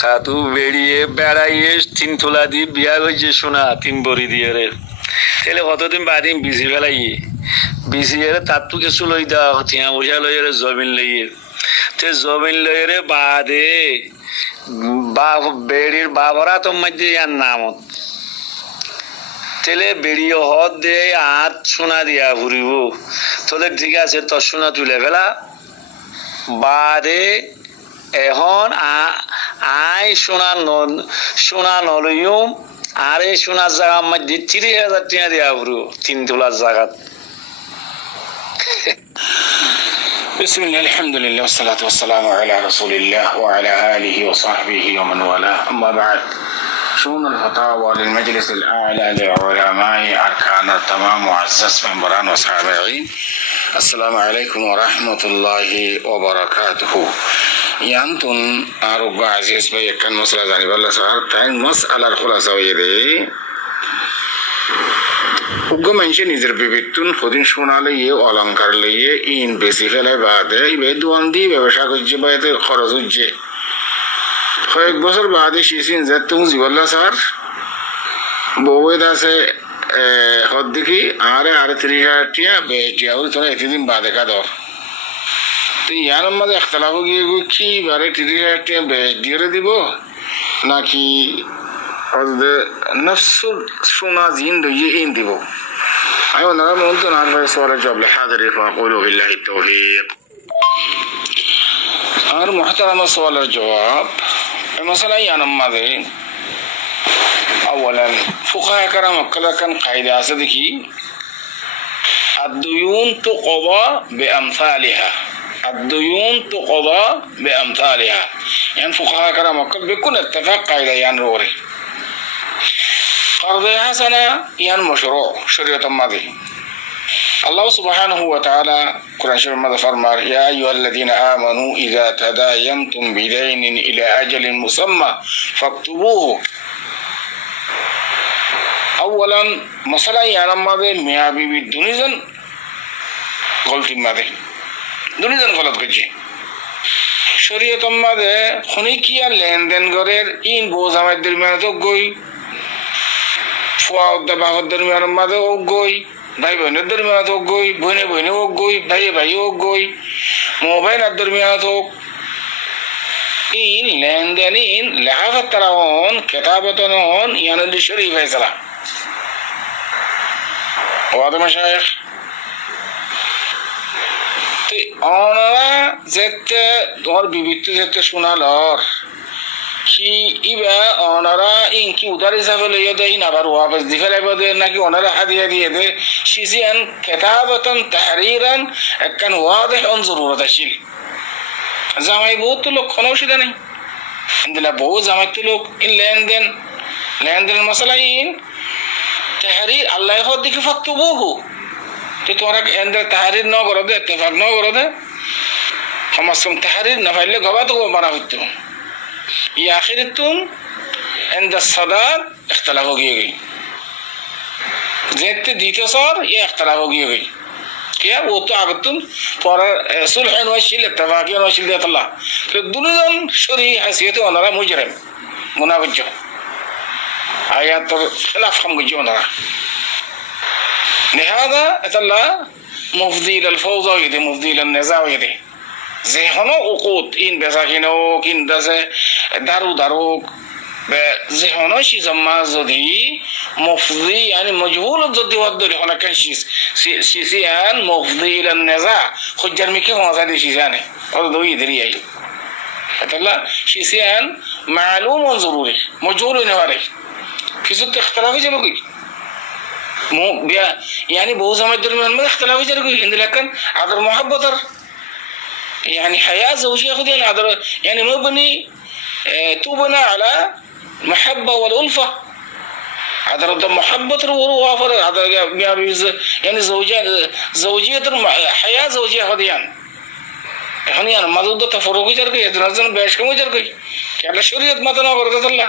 খাতু বেরিয়ে বেড়াইয়ে 3 তোলা দিয়ে বিয়া হয়েছে শোনা 3 বড়ি দিয়ে রে তাহলে কতদিন বাদে বিজি ফেলাইয়ে বিজি এর তার তো কিছু লই দাও তিয়া বসা লই রে জমিন লইয়ে তে জমিন লই রে বাদে বেড়ির বাবরা তো মধ্যে আর নামত তেলে বেরিয়ে হদ দে আর সোনা দিয়া ঘুরিব তোদের ঠিক আছে তোর সোনা তুলে ফেলা বাদে এখন আই সোনা নলইম আর এই সোনার জায়গার মধ্যে 30,000 টাকা দিয়া ঘুরিব 3 তোলার জায়গা بسم الله الحمد لله والصلاة والسلام على رسول الله وعلى آله وصحبه ومن والاه أما بعد شؤون الفتاوى للمجلس الأعلى لعلماء أركان التمام معزز ممبران وسامعين السلام عليكم ورحمة الله وبركاته يانتون أربع عزيز بيكن مسألة ذاني بالله سهر تاين مسألة الخلاصة ويدي উগ্র মানুষের নিজের বিবেকতুন প্রতিদিন সোনা লইয়ে অলঙ্কার লইয়ে ইন বেশি ফেলে বাদে এই দোয়ান দিয়ে ব্যবসা করছে বা এতে খরচ হচ্ছে কয়েক বছর বাদে শিশিন যে তুমি জীবল্লা স্যার বউয়ের আছে হদ দেখি আরে 30,000 টিয়া বেটিয়া ওই তোরা এতদিন বাদে কাদর তো ইয়ার মধ্যে একতলাফ গিয়ে কি বারে 30,000 টিয়া বেটিয়ে দিব নাকি নফসুল সোনা জিন লইয়ে ইন দিব أيوة أنا ممكن أعرف سؤال الجواب لحاضري فأقول بالله التوفيق. أنا محترم سؤال الجواب مثلا يعني ماذا أولا فقهاء كرام كلا كان قاعدة أصدقي الديون تقضى بأمثالها الديون تقضى بأمثالها يعني فقهاء كرام كل بيكون اتفاق قاعدة يعني روري قرض حسنة يعني مشروع شريعة ماضي الله سبحانه وتعالى قرآن شريف ماذا فرمار يا أيها الذين آمنوا إذا تداينتم بدين إلى أجل مسمى فاكتبوه أولا مثلا يعني ماذا ميابي بالدنيزن غلطي ماذا دنيزن غلط كجي شريعة ماذا خنيكيا لندن غرير إن بوزامة درمانة تو گوي ফুয়াউদ্দা বাহদ্দার মিয়ার মাঝে ও গই ভাই বোনের দরমিয়ানত হোক গই বইনে বইনে হোক গই ভাইয়ে ভাইয়ে হোক গই মোবাইল আর দরমিয়ানত হোক ইন লেনদেন ইন লেখাফাত তারা হন কেতাবতন হন ইয়ানুল্লি শরীফ হয়েছিল ওয়াদ মাশায়েখ তো ওনারা যেতে তোমার বিবিত্ব যেতে শোনালর কি ইবা ওনারা ইনকি উদার হিসাবে লইয়া দেয় না আবার ওয়াপস দিকে লাগবে দে নাকি ওনারা হাদিয়া দিয়ে দে শিজিয়ান কিতাবাতান তাহরিরান একখান ওয়াদিহ অন জরুরত আছিল জামাই বহুত লোক কোনো অসুবিধা নেই ইনদিলা বহু জামাই তো লোক ইন লেনদেন মশলা ইন তাহরির আল্লাহ হদ দিকে ফাকতুবুহু তো তোরা এন্দের তাহরির ন করো দে ইত্তেফাক ন করো দে সমস্ত তাহরির না ফাইলে গবা তো বানা হইতো ये आखिर तुम عند الصدار اختلاف हो गई जेते दीते सर ये اختلاफ हो गई क्या वो तो अब तुम पर सुलह वशिल اتفاق वशिल देत الله तो दुनिया शरी हैसियत ओनरा मुजरिम मुनाफिक आयत खिलाफ हम गजोना لهذا اتلا مفضي للفوضى يدي مفضي للنزاع يدي ذهنو عقود این بساکینو این دسه درو به ذهنو چیز ما زدی مفضی یعنی مجهول زدی و داری خونه کن چیزیان مفضی للنزاع خود جرمی که خونه زدی چیزیانه اور دوی دریایی اتلا چیزیان معلوم و ضروری مجهول نواری کسی تو اختلافی جلو گی بیا یعنی बहुत समय दरमियान में اختلافی जल गई हिंदी लेकिन अगर मोहब्बत يعني حياة زوجية خذين هذا يعني مبني تبنى على محبة والألفة هذا رد محبة ووافر هذا يعني زوجية حياة زوجية خذين يعني أنا ما ضد تفرق جرقي يتنزل بيش كم جرقي كلا شريعة ما تناقض الله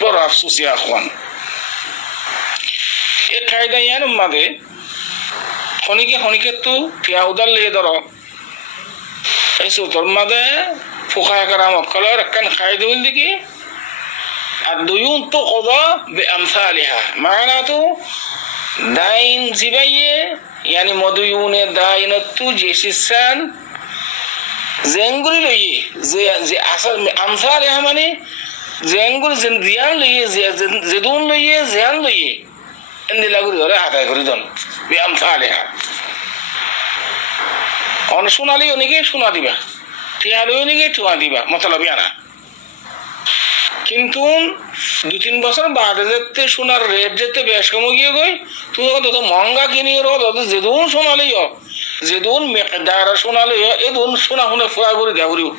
برا أفسوس يا أخوان एक कायदा यान मादे खनिके तो क्या उदल ले दरो ऐसे उतर मादे ফুকাহা কারাম কলর কান খাইদুল দিকি الديون تقضى بأمثالها معناته داين زباية يعني مديون داين التوجي سيسان زنگري ليه زي أصل أمثالها ماني زنگري زنديان ليه زدون ليه زيان ليه إن لغري ولا حتى يريدون بأمثالها أنا شو نالي ونيجي شو ناديبا تيالو ونيجي تو ناديبا مطلب يعني কিন্তু 2-3 বছর বাদে যেতে সোনার রেট যেতে বেশ কমে গিয়ে গই তুই কত মহঙ্গা কিনি রো যেদুন সোনালি যেদুন মেকদার সোনালি এদুন সোনা হুনে ফুয়া করে দেউরিও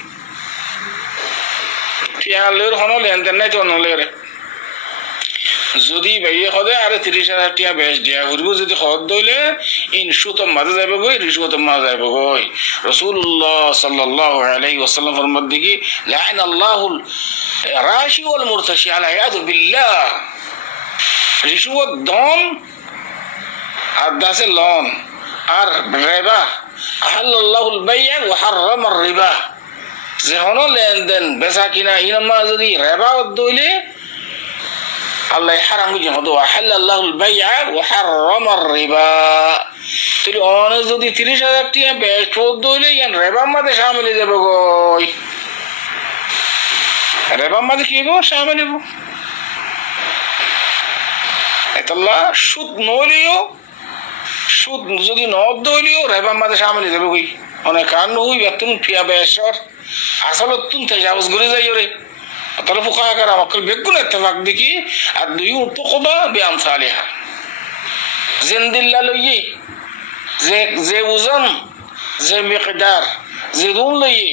টিয়ালের হন লেনদেন নাই তো নলেরে যদি ভাইয়ে হদে আরে 30,000 টাকা বেশ দিয়া ঘুরব যদি হদ দইলে ইনশুত মাঝে যাবে গই রিশুত মাঝে যাবে গই রাসূলুল্লাহ সাল্লাল্লাহু আলাইহি ওয়াসাল্লাম ফরমাত দিকি লাইন আল্লাহুল রাশি ওয়াল মুরতাশি আলাইয়াযু বিল্লাহ রিশুত দন আর দাসে লন আর রিবা আহাল্লাহুল বাই'a ওয়া হারামার রিবা যে হন লেনদেন বেচা কিনা ইনমা যদি রিবা দইলে আল্লাহ হারাম করে হদো আহাল্লাহুল বাই'a ওয়া হারামার রিবা তুই অন যদি 30,000 টাকা বেশ দইলে ইয়ান রিবা মধ্যে শামিল হয়ে যাবে গই রিবা মধ্যে কি গো শামিল হবো এতলা সুদ নলিও সুদ যদি নদ দইলিও রিবা মধ্যে শামিল হয়ে যাবে গই অনেক কান হই বেতন ফিয়া বেশর আসল তুন তাজাউজ করে যাইও রে তাহলে ফুকাহা কারাম আকল বেগুন ইত্তেফাক দেখি আর দুই উতকবা বিআমসালিহা জিন্দিল্লা লইয়ে যে ওজন যে মিকদার যে দুন লইয়ে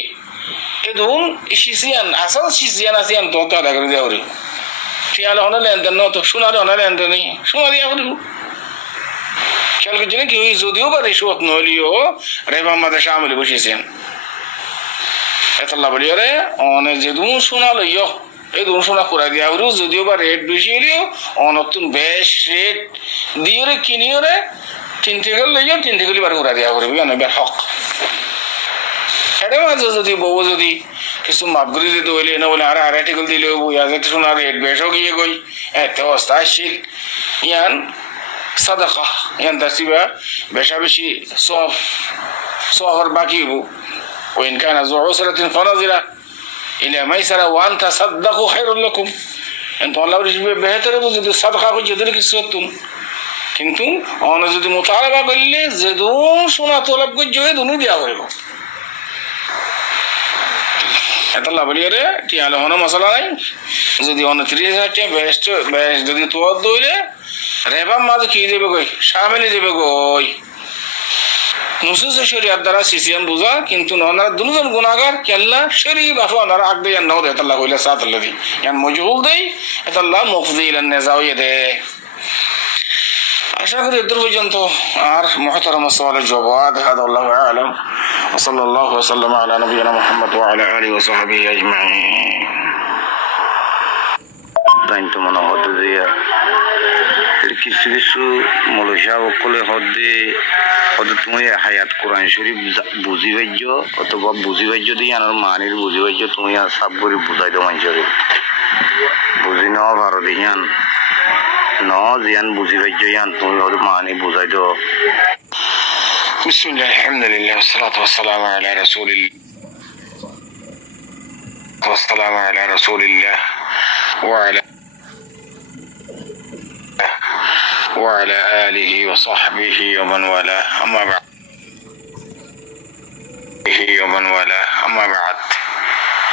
এদুন ইসিয়ান আসল সিজিয়ান আসিয়ান তো আদা করে দেও রে ফিয়াল হন লেনদেন ন তো সোনার হন লেনদেন নেই সোনা দিয়া করিব খেয়াল করছেন কি ওই যদিও বা রিশুত নলিও রেবা মাদে শামিল বসেছেন এতলা বলি রে অনে যেদুন সোনা লইও এই দুন সোনা করে দিয়া হইল যদিও বা রেট বেশি হইলেও অনতুন বেশ রেট দিও রে কিনিও রে 3 থেকে লইও 3 থেকে বার করে দিয়া করবি না বে হক এটা মাঝে যদি বউ যদি কিছু মাপগুলি দিতে হইলে না বলে আর আর্টিকেল দিলে ইয়াতে সোনা রেট বেশ গিয়ে গই এত অস্থাশীল ইয়ান সাদাকা ইয়ান দাসিবা বেশা বেশি সফর বাকি হবো وإن كان ذو عسرة فنظرة إلى ميسرة وأن تصدقوا خير لكم أنتم الله رجب بهتر যদি সাদকা কই যদি কিছু তুম কিন্তু অন যদি মুতালাবা করলে যেদুন সোনা তলব কই জয়ে দুনি দেয়া হইব এতলা বলিরে টিয়ালে হন মশলা নাই যদি 29,000 টাকা বেস্ট যদি তোর দইলে রেবা মাঝ কি দেবে কই শামিল দেবে কই নুসুস শরিয়াত দ্বারা সিসিয়ান বুঝা কিন্তু ননারা দুজন গুনাহগার কেল্লা শরী বাফা নরা আগ দেন নও দে আল্লাহ কইলা সাত আল্লাহি ইয়ান মজহুল দেই এটা আল্লাহ মুফদিলান নাজাওয়ে দে আশা করি দূর পর্যন্ত আর মুহতারাম সওয়ালের জবাব হাদা আল্লাহু আ'লাম ওয়া সাল্লাল্লাহু ওয়া সাল্লামা আলা নবিয়িনা মুহাম্মদ ওয়া আলা আলিহি ওয়া সাহবিহি আজমাইন তাইন তো মনে হতে দিয়া কিছু কিছু মৌলভী সকলে হদে তুমি হায়াত কোরআন শরীফ বুঝি পাইছ অথবা বুঝি পাইছ দিয়ে আনার মানির বুঝি পাইছ তুমি আর সাপ করে বুঝাই দাও মানুষের বুঝি ন ভারত ইয়ান ন জিয়ান বুঝি পাইছ ইয়ান তুমি হয়তো মানি বুঝাই দাও বিসমিল্লাহ আলহামদুলিল্লাহ ওয়াসসালাতু ওয়াসসালামু আলা রাসূলিল্লাহ وعلى آله وصحبه ومن والاه أما بعد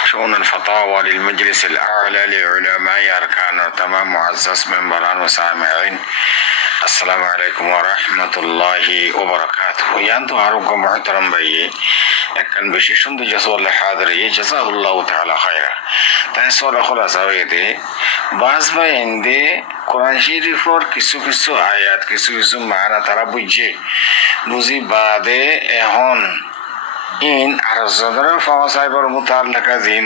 شؤون الفتاوى للمجلس الأعلى لعلماء أركان تمام معزز منبران وسامعين السلام عليكم ورحمة الله وبركاته يانتو عروكم محترم بي لكن بشي شندو جسول لحاضري جزاه الله تعالى خيرا تنسول خلاصة ويدي বাস ভাই এন্দে কোরআন শরীফের কিছু কিছু আয়াত কিছু কিছু মানা তারা বুঝি বাদে এখন ইন আর জদরের ফাওয়াসাইবর মুতাল্লাকা জিন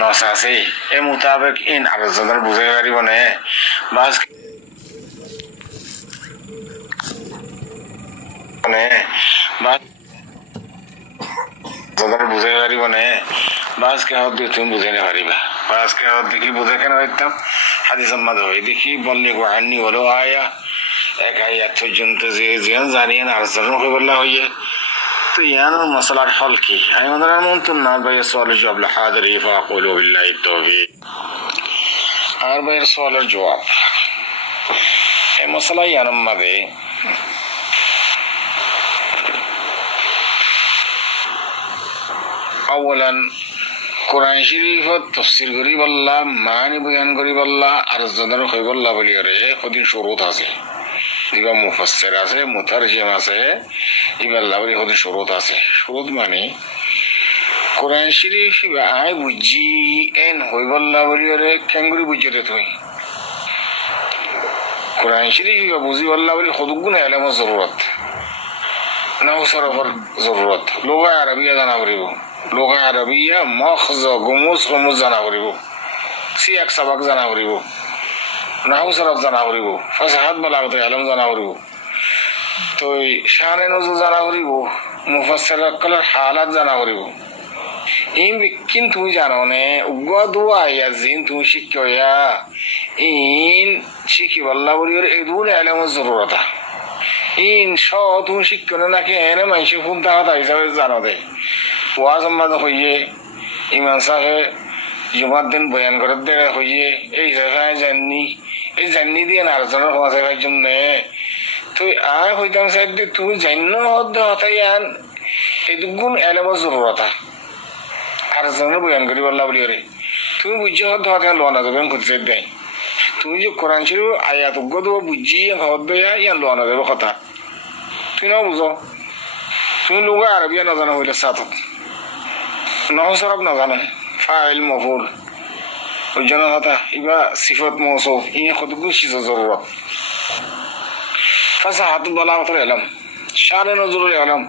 নস আছে এ মুতাবিক ইন আর জদর বুঝাই পারিব না বাস জদর বুঝাই পারিব না বাস কে হদ দিয়ে তুমি বুঝে নে পারিবা বাস কে হদ দেখি বুঝে কেন হইতাম হাদিস আম্মাদ হই দেখি বললে গো আন্নি বলো আয়া এক আয়াত পর্যন্ত যে যেন জানিয়ে আর জানো হই বললা হইয়ে তো ইয়ানোর মশলার হল কি আমি মনে মন্তন না ভাই সওয়ালের জবাব লা হাদিরি ফাকুলু বিল্লাহি তাওফীক আর ভাইয়ের সওয়ালের জবাব এই মশলা ইয়ানোর মাঝে আওয়ালান কোরআন শরীফত তাফসীর করি বললা মানি বয়ান করি বললা আর জানার হই বললা বলি রে কদিন শুরুত আছে দিবা মুফাসসির আছে মুতারজিম আছে ইবাল্লা বলি কদিন শুরুত আছে শুরুত মানে কোরআন শরীফ আই বুঝি এন হই বললা বলি রে কেঙ্গুরি বুঝতে তুই কোরআন শরীফ বুঝি বললা বলি কতগুণ ইলমের জরুরত নাহু সরফের জরুরত লুগা আরবিয়া জানা পড়িব লুগা আরবিয়া মখজ গুমুজ গুমুজ জানা পড়িব সিয়াক সাবাক জানা পড়িব নাহু সরফ জানা পড়িব ফাসাহাত বালাগত ইলম জানা পড়িব তো শানে নজুল জানা পড়িব মুফাসসিরকলের হালাত জানা পড়িব ইন বিকিন তুমি জানো নে উগ্র দুয়া ইয়া জিন তুমি শিখিয়া ইন শিখি বললা বলির এদুন ইলমের জরুরত ইন সব তুমি শিক্ষণ নাকি এনে মানুষ ফোন তাহা হিসাবে জানো দে ওয়াজ আম্মাদ হইয়ে ইমাম সাহেব জুমার দিন বয়ান করার দে হইয়ে এই জায়গায় জাননি এই জাননি দিয়ে আলোচনার সমাজের জন্য তুই আর হইতাম সাহেব তুমি জান্য হদ্দ হতাই আন এই দুগুণ এলেমর জরুরত আর জনের বয়ান করি বললা বলি রে তুমি বুঝছি হদ্দ হতাই লোনা যাবেন খুঁজতে দেয় তুমি যে কোরআন শরীফ আয়াত উগ্র বুঝছি হদ্দ ইয়ান লোনা যাবে কথা তুই না বুঝো তুমি লুগা আরবিয়া নাজানো হইলে সাথত নহু সরফ নাজানো ফাইল মফুল ওই জন্য কথা ইবা সিফত মৌসুফ ইয়ে কতগুলো সিজা জরুরত ফাসাহাত বালাগতের ইলম শানে নজরুল ইলম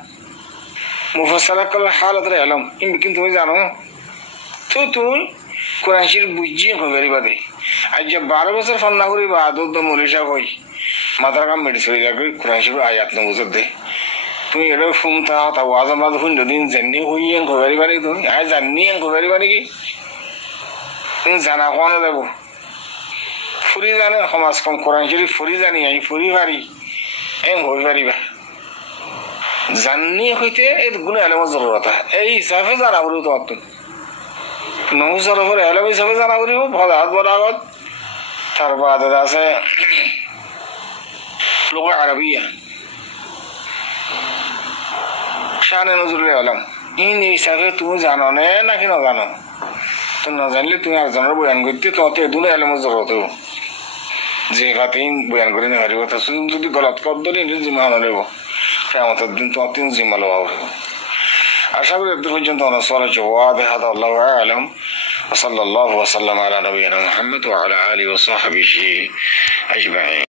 মুফাসসিরকলের হালাতের ইলম ইন বিকিন তুমি জানো তো তুমি কোরআন শরীফ বুঝছি হইবারি বাদে আজ যে 12 বছর ফান্না করিবা আদত মলিশা কই মাথার কাম মেডি চলে যাবে কোরআন শরীফ আয়াত না বুঝতে দে তুমি এটা শুনতা তা ওয়াজ আমাদ শুন দিন জানি হইয়ে হইবারি বানি তুমি আজ জানি হইবারি বানি কি তুমি জানা কোন দেব ফুরি জানে সমাজ কম কোরআন শরীফ ফুরি জানি আই ফুরি পারি এম হইবারিবা জানি হইতে এই গুণ ইলমের জরুরত এই হিসাবে জানা বলি তো তুমি নহু সরফের ইলম হিসাবে জানা বলিব ফজাহাত বলাগত তার বাদে আছে লুগা আরবিয়া শানে নজরুল ইলম ইন হিসাবে তুমি জানো নে নাকি না জানো তো না জানলে তুমি একজনের বয়ান করতে তোমাকে এদুন ইলমের জরুরত যে খাতে বয়ান করে নিয়ে হারিব যদি গলত পদ্ধতি জিম্মা নেব কিয়ামতের দিন তোমার তিন জিম্মা লওয়া হবে আশা করি এত পর্যন্ত অনেক সওয়াল জবাব হাদা আল্লাহু আ'লাম ওয়া সাল্লাল্লাহু ওয়া সাল্লাম আলা নবিয়িনা মুহাম্মদ ওয়া আলা আলিহি ওয়া সাহবিহি আজমাইন।